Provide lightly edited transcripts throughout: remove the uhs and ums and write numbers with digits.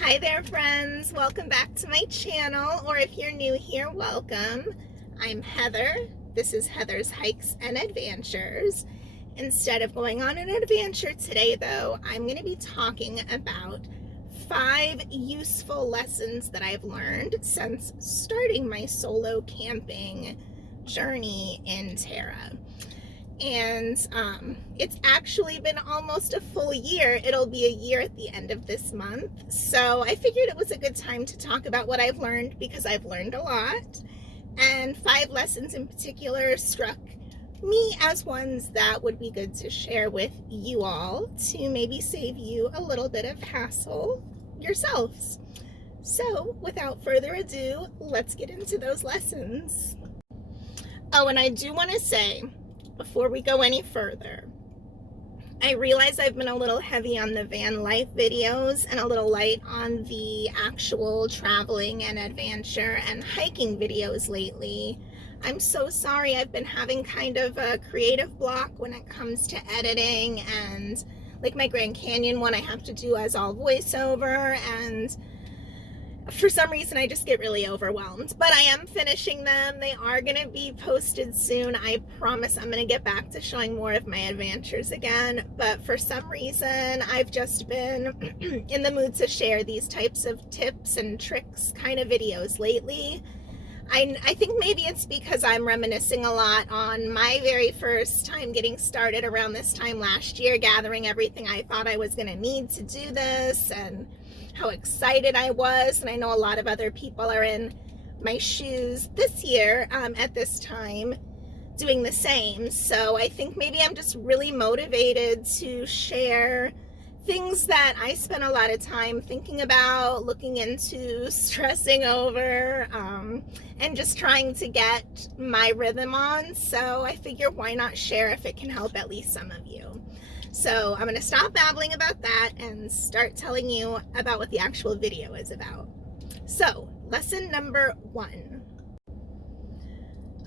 Hi there, friends. Welcome back to my channel, or if you're new here, welcome. I'm Heather. This is Heather's Hikes and Adventures. Instead of going on an adventure today, though, I'm going to be talking about 5 useful lessons that I've learned since starting my solo camping journey in Terra. And it's actually been almost a full year. It'll be a year at the end of this month. So I figured it was a good time to talk about what I've learned, because I've learned a lot. And 5 lessons in particular struck me as ones that would be good to share with you all to maybe save you a little bit of hassle yourselves. So without further ado, let's get into those lessons. Oh, and I do want to say, before we go any further, I realize I've been a little heavy on the van life videos and a little light on the actual traveling and adventure and hiking videos lately. I'm so sorry. I've been having kind of a creative block when it comes to editing, and like my Grand Canyon one I have to do as all voiceover, and for some reason I just get really overwhelmed. But I am finishing them. They are going to be posted soon. I promise I'm going to get back to showing more of my adventures again. But for some reason I've just been in the mood to share these types of tips and tricks kind of videos lately. I think maybe it's because I'm reminiscing a lot on my very first time getting started around this time last year, gathering everything I thought I was going to need to do this, and how excited I was. And I know a lot of other people are in my shoes this year at this time doing the same. So I think maybe I'm just really motivated to share things that I spent a lot of time thinking about, looking into, stressing over, and just trying to get my rhythm on. So I figure, why not share if it can help at least some of you? So I'm going to stop babbling about that and start telling you about what the actual video is about. So, lesson number 1.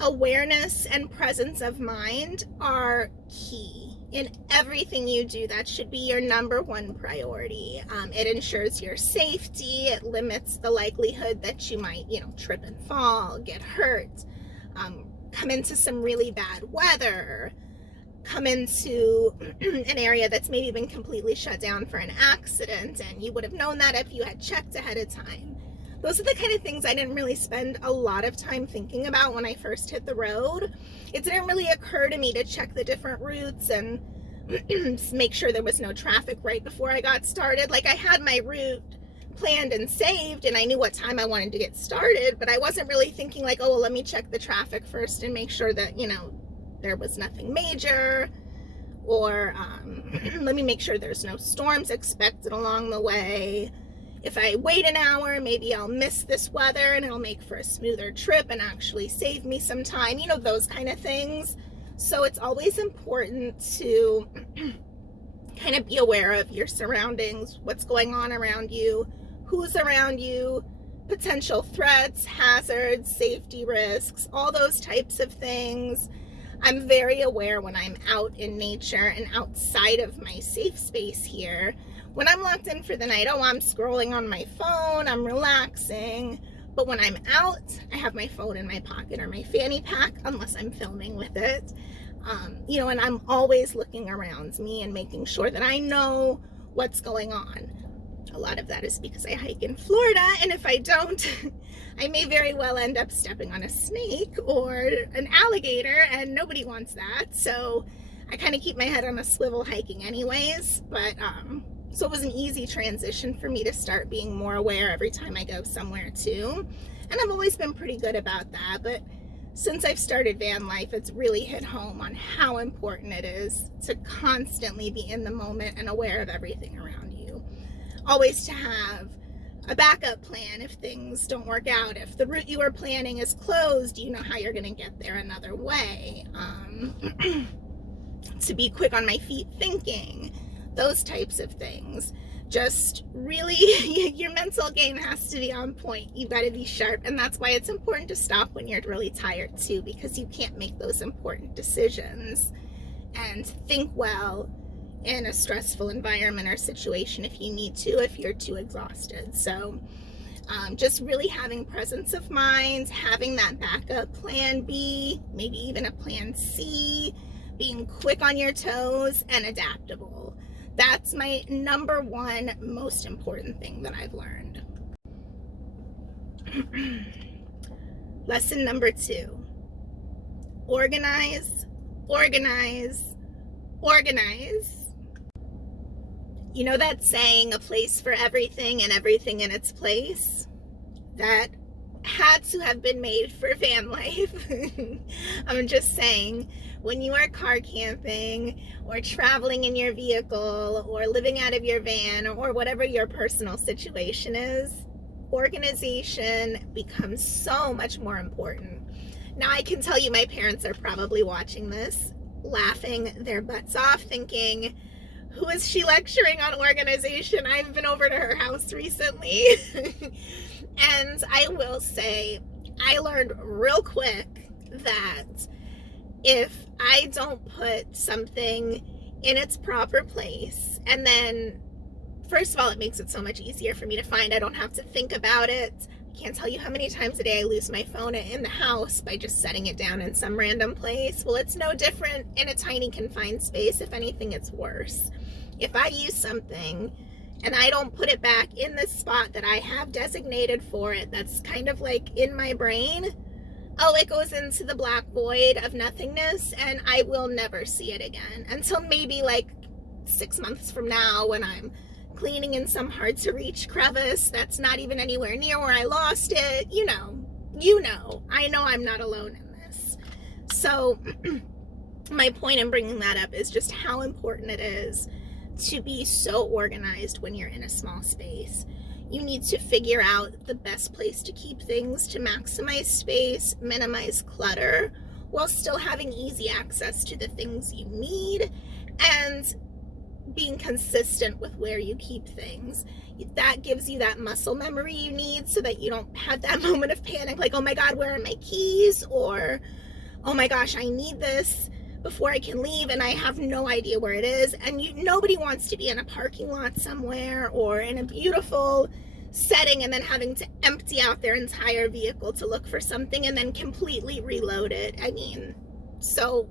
Awareness and presence of mind are key. In everything you do, that should be your number 1 priority. It ensures your safety. It limits the likelihood that you might, trip and fall, get hurt, come into some really bad weather, come into an area that's maybe been completely shut down for an accident, and you would have known that if you had checked ahead of time. Those are the kind of things I didn't really spend a lot of time thinking about when I first hit the road. It didn't really occur to me to check the different routes and make sure there was no traffic right before I got started. Like, I had my route planned and saved, and I knew what time I wanted to get started, but I wasn't really thinking like, oh, well, let me check the traffic first and make sure that, there was nothing major, or let me make sure there's no storms expected along the way. If I wait an hour, maybe I'll miss this weather and it'll make for a smoother trip and actually save me some time, those kind of things. So it's always important to kind of be aware of your surroundings, what's going on around you, who's around you, potential threats, hazards, safety risks, all those types of things. I'm very aware when I'm out in nature and outside of my safe space here. When I'm locked in for the night, I'm scrolling on my phone, I'm relaxing. But when I'm out, I have my phone in my pocket or my fanny pack, unless I'm filming with it. And I'm always looking around me and making sure that I know what's going on. A lot of that is because I hike in Florida, and if I don't, I may very well end up stepping on a snake or an alligator, and nobody wants that. So I kind of keep my head on a swivel hiking anyways. But so it was an easy transition for me to start being more aware every time I go somewhere too. And I've always been pretty good about that, but since I've started van life, it's really hit home on how important it is to constantly be in the moment and aware of everything around you. Always to have a backup plan if things don't work out. If the route you were planning is closed, you know how you're going to get there another way. To be quick on my feet thinking, those types of things. Just really, your mental game has to be on point. You've got to be sharp, and that's why it's important to stop when you're really tired too, because you can't make those important decisions and think well in a stressful environment or situation if you need to, if you're too exhausted. So just really having presence of mind, having that backup plan B, maybe even a plan C, being quick on your toes and adaptable. That's my number one most important thing that I've learned. Lesson number 2, organize, organize, organize. You know that saying, a place for everything and everything in its place? That had to have been made for van life. I'm just saying, when you are car camping or traveling in your vehicle or living out of your van or whatever your personal situation is, organization becomes so much more important. Now, I can tell you my parents are probably watching this, laughing their butts off, thinking, who is she lecturing on organization? I've been over to her house recently. And I will say, I learned real quick that if I don't put something in its proper place, and then, first of all, it makes it so much easier for me to find. I don't have to think about it. I can't tell you how many times a day I lose my phone in the house by just setting it down in some random place. Well, it's no different in a tiny confined space. If anything, it's worse. If I use something and I don't put it back in the spot that I have designated for it, that's kind of like in my brain, oh, it goes into the black void of nothingness, and I will never see it again until maybe like 6 months from now, when I'm cleaning in some hard to reach crevice that's not even anywhere near where I lost it. You know, I know I'm not alone in this. So my point in bringing that up is just how important it is to be so organized when you're in a small space. You need to figure out the best place to keep things to maximize space, minimize clutter, while still having easy access to the things you need, and being consistent with where you keep things. That gives you that muscle memory you need so that you don't have that moment of panic, like, oh my God, where are my keys? Or, oh my gosh, I need this before I can leave and I have no idea where it is. And nobody wants to be in a parking lot somewhere or in a beautiful setting and then having to empty out their entire vehicle to look for something and then completely reload it. I mean, so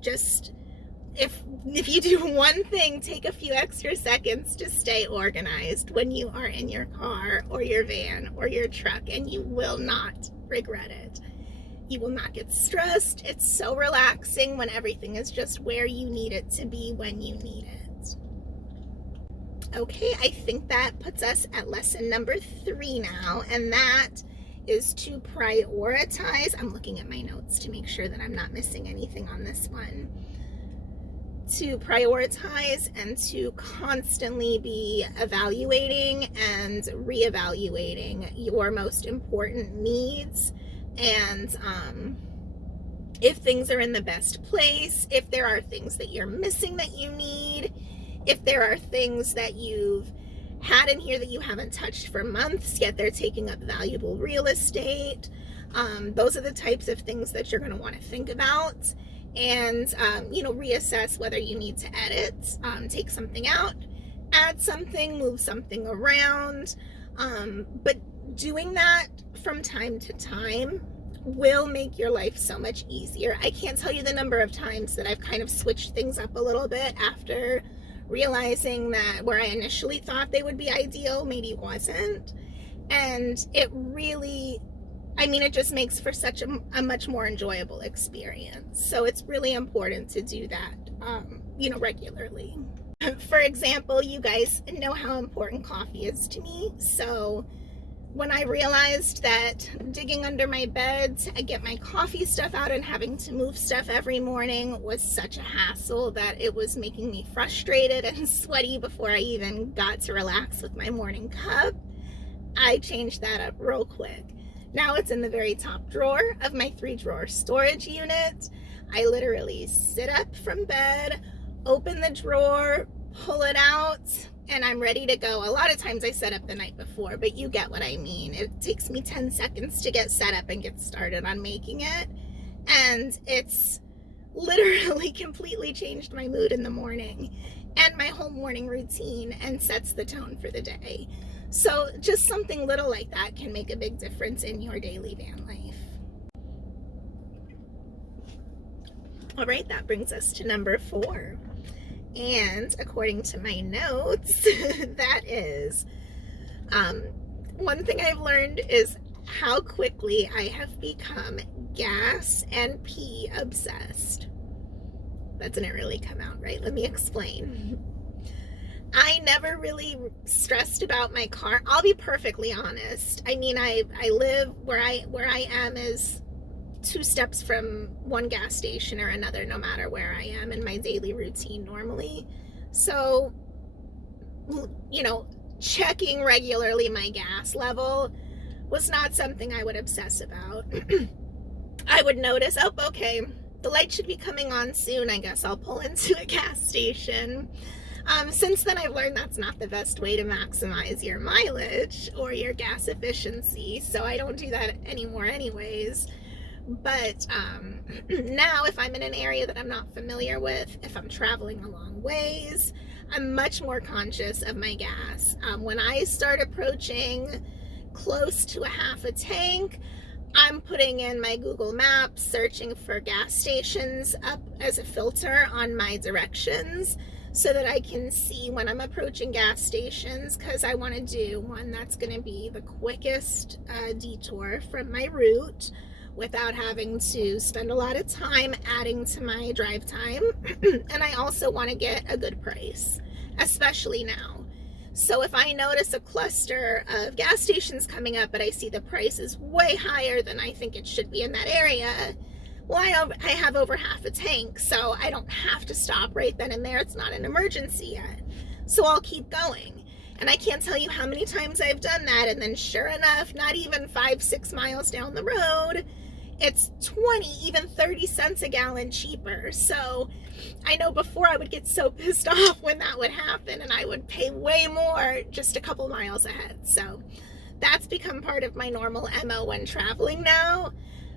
just if you do one thing, take a few extra seconds to stay organized when you are in your car or your van or your truck, and you will not regret it. You will not get stressed. It's so relaxing when everything is just where you need it to be when you need it. Okay, I think that puts us at lesson number 3 now, and that is to prioritize. I'm looking at my notes to make sure that I'm not missing anything on this one. To prioritize and to constantly be evaluating and reevaluating your most important needs, and if things are in the best place, if there are things that you're missing that you need, if there are things that you've had in here that you haven't touched for months, yet they're taking up valuable real estate. Those are the types of things that you're going to want to think about, and reassess whether you need to edit, take something out, add something, move something around. But doing that from time to time will make your life so much easier. I can't tell you the number of times that I've kind of switched things up a little bit after realizing that where I initially thought they would be ideal maybe wasn't. And it really, it just makes for such a much more enjoyable experience. So it's really important to do that, regularly. For example, you guys know how important coffee is to me. So when I realized that digging under my bed to get my coffee stuff out and having to move stuff every morning was such a hassle that it was making me frustrated and sweaty before I even got to relax with my morning cup, I changed that up real quick. Now it's in the very top drawer of my 3-drawer storage unit. I literally sit up from bed, open the drawer, pull it out, and I'm ready to go. A lot of times I set up the night before, but you get what I mean. It takes me 10 seconds to get set up and get started on making it. And it's literally completely changed my mood in the morning. and my whole morning routine and sets the tone for the day. So just something little like that can make a big difference in your daily van life. All right, that brings us to number 4. And according to my notes, that is, one thing I've learned is how quickly I have become gas and pee obsessed. That didn't really come out right. Let me explain. I never really stressed about my car. I'll be perfectly honest. I mean, I live where I am is 2 steps from one gas station or another, no matter where I am in my daily routine normally. So, you know, checking regularly my gas level was not something I would obsess about. I would notice, oh, okay, the light should be coming on soon. I guess I'll pull into a gas station. Since then, I've learned that's not the best way to maximize your mileage or your gas efficiency, so I don't do that anymore anyways. But now if I'm in an area that I'm not familiar with, if I'm traveling a long ways, I'm much more conscious of my gas. When I start approaching close to a half a tank, I'm putting in my Google Maps, searching for gas stations up as a filter on my directions so that I can see when I'm approaching gas stations, because I want to do one that's going to be the quickest detour from my route without having to spend a lot of time adding to my drive time. And I also want to get a good price, especially now. So if I notice a cluster of gas stations coming up, but I see the price is way higher than I think it should be in that area, well, I have over half a tank, so I don't have to stop right then and there. It's not an emergency yet. So I'll keep going. And I can't tell you how many times I've done that, and then sure enough, not even 5-6 miles down the road, it's 20, even 30 cents a gallon cheaper. So I know before I would get so pissed off when that would happen, and I would pay way more just a couple miles ahead. So that's become part of my normal MO when traveling now.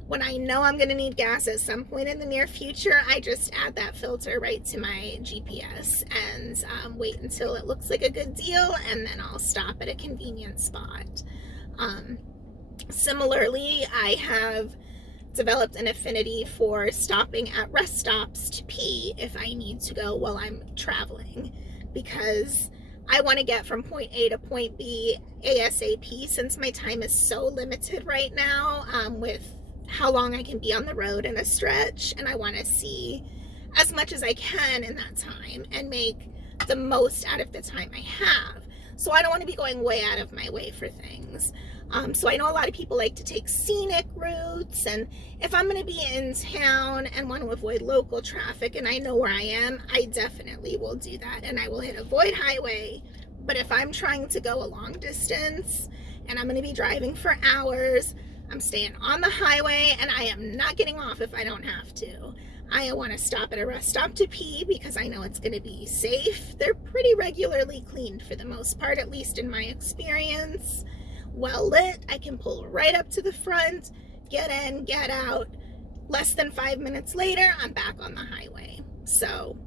When I know I'm going to need gas at some point in the near future, I just add that filter right to my GPS and wait until it looks like a good deal, and then I'll stop at a convenient spot. Similarly, I have developed an affinity for stopping at rest stops to pee if I need to go while I'm traveling, because I want to get from point A to point B ASAP, since my time is so limited right now with how long I can be on the road in a stretch, and I want to see as much as I can in that time and make the most out of the time I have. So I don't want to be going way out of my way for things. So I know a lot of people like to take scenic routes, and if I'm going to be in town and want to avoid local traffic and I know where I am, I definitely will do that, and I will hit avoid highway. But if I'm trying to go a long distance and I'm going to be driving for hours, I'm staying on the highway, and I am not getting off if I don't have to. I want to stop at a rest stop to pee because I know it's going to be safe. They're pretty regularly cleaned for the most part, at least in my experience. Well lit, I can pull right up to the front, get in, get out. Less than 5 minutes later, I'm back on the highway. So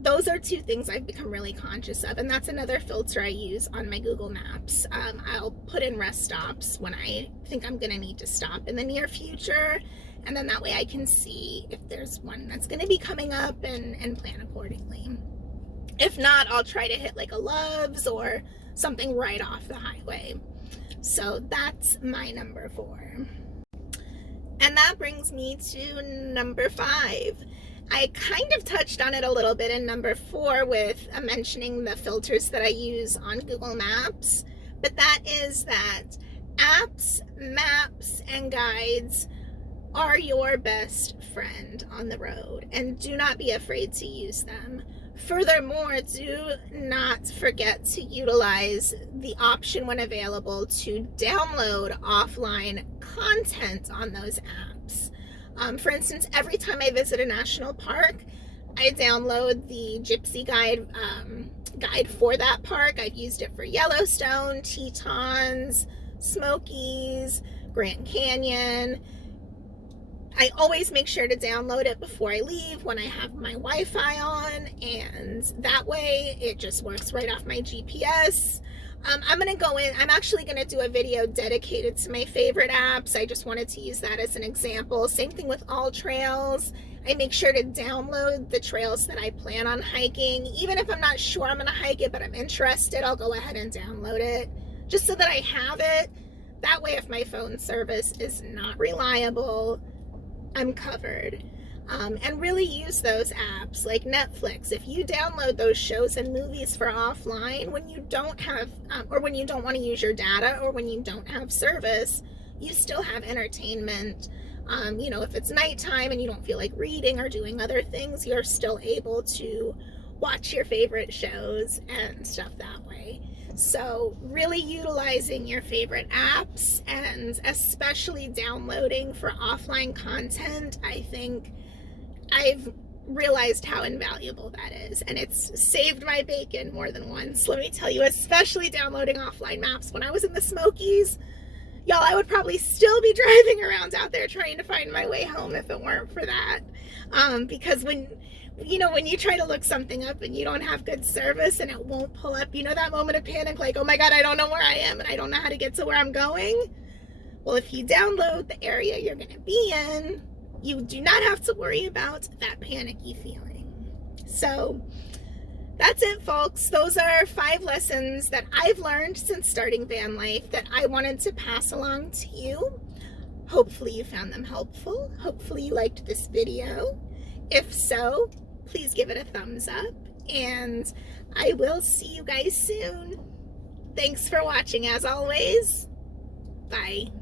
those are 2 things I've become really conscious of, and that's another filter I use on my Google Maps. I'll put in rest stops when I think I'm going to need to stop in the near future, and then that way I can see if there's one that's going to be coming up and plan accordingly. If not, I'll try to hit like a Love's or something right off the highway. So that's my number 4. And that brings me to number 5. I kind of touched on it a little bit in number 4 with mentioning the filters that I use on Google Maps, but that is that apps, maps, and guides are your best friend on the road, and do not be afraid to use them. Furthermore, do not forget to utilize the option when available to download offline content on those apps. For instance, every time I visit a national park, I download the Gypsy guide for that park. I've used it for Yellowstone, Tetons, Smokies, Grand Canyon. I always make sure to download it before I leave when I have my Wi-Fi on, and that way it just works right off my GPS. I'm actually going to do a video dedicated to my favorite apps. I just wanted to use that as an example. Same thing with All Trails. I make sure to download the trails that I plan on hiking. Even if I'm not sure I'm going to hike it, but I'm interested, I'll go ahead and download it just so that I have it. That way, if my phone service is not reliable, I'm covered. And really use those apps like Netflix. If you download those shows and movies for offline when you don't have, or when you don't want to use your data, or when you don't have service, you still have entertainment. You know, if it's nighttime and you don't feel like reading or doing other things, you're still able to watch your favorite shows and stuff that way. So really utilizing your favorite apps, and especially downloading for offline content, I think I've realized how invaluable that is, and it's saved my bacon more than once. Let me tell you, especially downloading offline maps. When I was in the Smokies, y'all, I would probably still be driving around out there trying to find my way home if it weren't for that. Because when you try to look something up and you don't have good service and it won't pull up, you know that moment of panic, like, oh my God, I don't know where I am and I don't know how to get to where I'm going? Well, if you download the area you're going to be in, you do not have to worry about that panicky feeling. So that's it, folks. Those are 5 lessons that I've learned since starting van life that I wanted to pass along to you. Hopefully you found them helpful. Hopefully you liked this video. If so, please give it a thumbs up, and I will see you guys soon. Thanks for watching as always. Bye.